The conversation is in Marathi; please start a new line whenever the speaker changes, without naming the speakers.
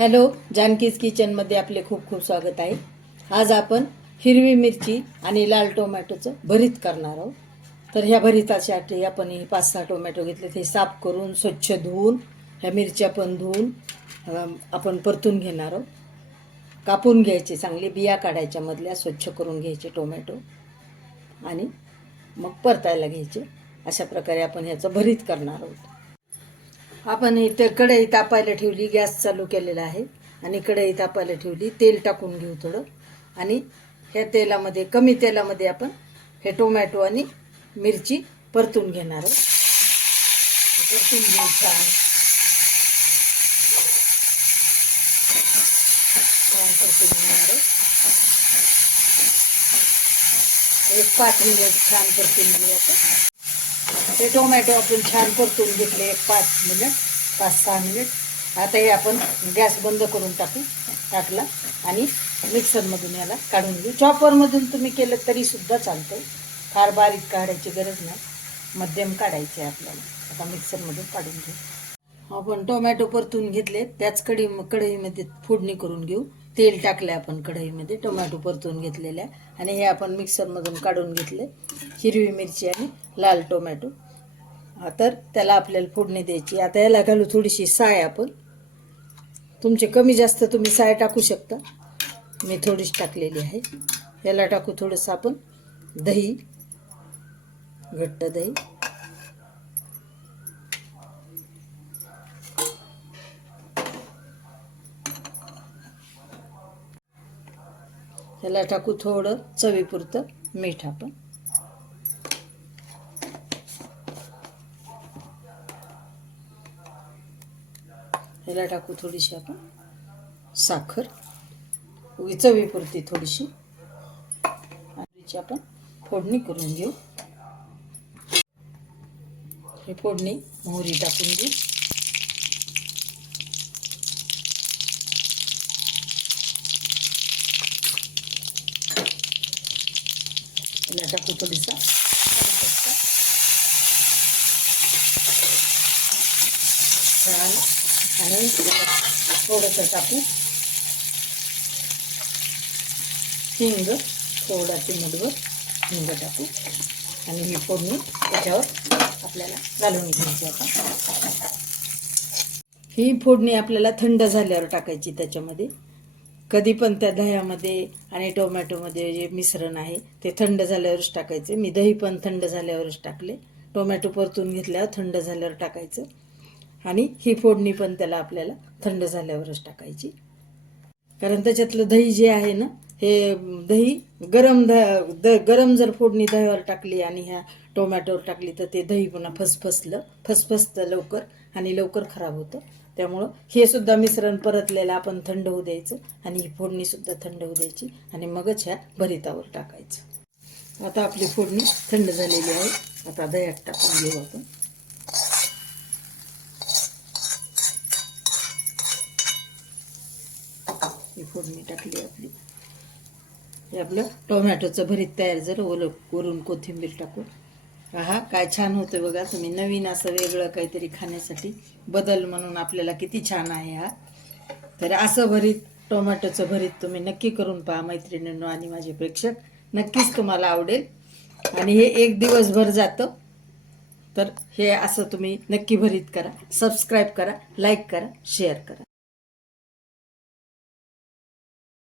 हॅलो जानकीज किचनमध्ये आपले खूप खूप स्वागत आहे. आज आपण हिरवी मिरची आणि लाल टोमॅटोचं भरीत करणार आहोत. तर ह्या भरितासाठी आपण हे पाच सहा टोमॅटो घेतले ते साफ करून स्वच्छ धुवून ह्या मिरच्या पण धुवून आपण परतून घेणार आहोत. कापून घ्यायचे चांगले बिया काढायच्या मधल्या स्वच्छ करून घ्यायचे टोमॅटो. आणि मग परतायला घ्यायचे. अशा प्रकारे आपण ह्याचं भरीत करणार आहोत. आपण इथे कढई तापायला ठेवली गॅस चालू केलेला आहे. आणि कढई तापायला ठेवली तेल टाकून घेऊ थोडं. आणि ह्या तेलामध्ये कमी तेलामध्ये आपण हे टोमॅटो आणि मिरची परतून घेणार आहोत. परतून घेऊ छान छान परतून घेणार एक पाच मिनिट छान परतून घेऊ आपण ते टोमॅटो आपण छान परतून घेतले एक पाच मिनिट पाच सहा मिनिट. आता हे आपण गॅस बंद करून टाकू टाकला आणि मिक्सरमधून याला काढून घेऊ. चॉपरमधून तुम्ही केलं तरीसुद्धा चालतं फार बारीक काढायची गरज नाही. मध्यम काढायचे आपल्याला. आता मिक्सरमधून काढून घेऊ. आपण टोमॅटो परतून घेतले त्याच कढी कढईमध्ये फोडणी करून घेऊ. तेल टाकले आपण कढईमध्ये टोमॅटो परतून घेतलेल्या. आणि हे आपण मिक्सरमधून काढून घेतले. हिरवी मिरची आणि लाल टोमॅटो. तर त्याला आपल्याला फोडणी द्यायची. आता याला घालू थोडीशी साय आपण. तुमचे कमी जास्त तुम्ही साय टाकू शकता. मी थोडीशी टाकलेली आहे. याला टाकू थोडंसं आपण दही घट्ट दही. याला टाकू थोडं चवीपुरतं मीठ आपण. याला टाकू थोडीशी आपण साखर. उगी चवीपुरती थोडीशी. आणि याची आपण फोडणी करून घेऊ. ही फोडणी मोहरी टाकून घेऊ. याला टाकू थोडीसा कढीपत्ता. आणि थोडंसं टाकू. हिंग थोडा चिमटभर हिंग टाकू. आणि ही फोडणी त्याच्यावर आपल्याला घालून घ्यायची आता. ही फोडणी आपल्याला थंड झाल्यावर टाकायची त्याच्यामध्ये. कधी पण त्या दह्यामध्ये आणि टोमॅटोमध्ये जे मिश्रण आहे ते थंड झाल्यावरच टाकायचे. मी दही पण थंड झाल्यावरच टाकले. टोमॅटो परतून घेतल्यावर थंड झाल्यावर टाकायचं. आणि ही फोडणी पण त्याला आपल्याला थंड झाल्यावरच टाकायची. कारण त्याच्यातलं दही जे आहे ना हे दही गरम द द गरम जर फोडणी दह्यावर टाकली आणि ह्या टोमॅटोवर टाकली तर ते दही पुन्हा फसफसलं फसफसतं लवकर आणि लवकर खराब होतं. त्यामुळं हे सुद्धा मिश्रण परतलेलं आपण थंड होऊ द्यायचं आणि ही फोडणीसुद्धा थंड होऊ द्यायची आणि मगच ह्या भरितावर टाकायचं. आता आपली फोडणी थंड झालेली आहे. आता दह्यात टाकून घेऊ आपण. फोडणी टाकली आपली. हे आपलं टोमॅटोचं भरीत तयार जर ओलं करून कोथिंबीर टाकून. हा काय छान होतं बघा तुम्ही नवीन असं वेगळं काहीतरी खाण्यासाठी बदल म्हणून आपल्याला किती छान आहे हा. तर असं भरीत टोमॅटोचं भरीत तुम्ही नक्की करून पहा मैत्रिणींनो आणि माझे प्रेक्षक. नक्कीच तुम्हाला आवडेल. आणि हे एक दिवसभर जातं. तर हे असं तुम्ही नक्की भरीत करा सबस्क्राईब करा लाईक करा शेअर करा.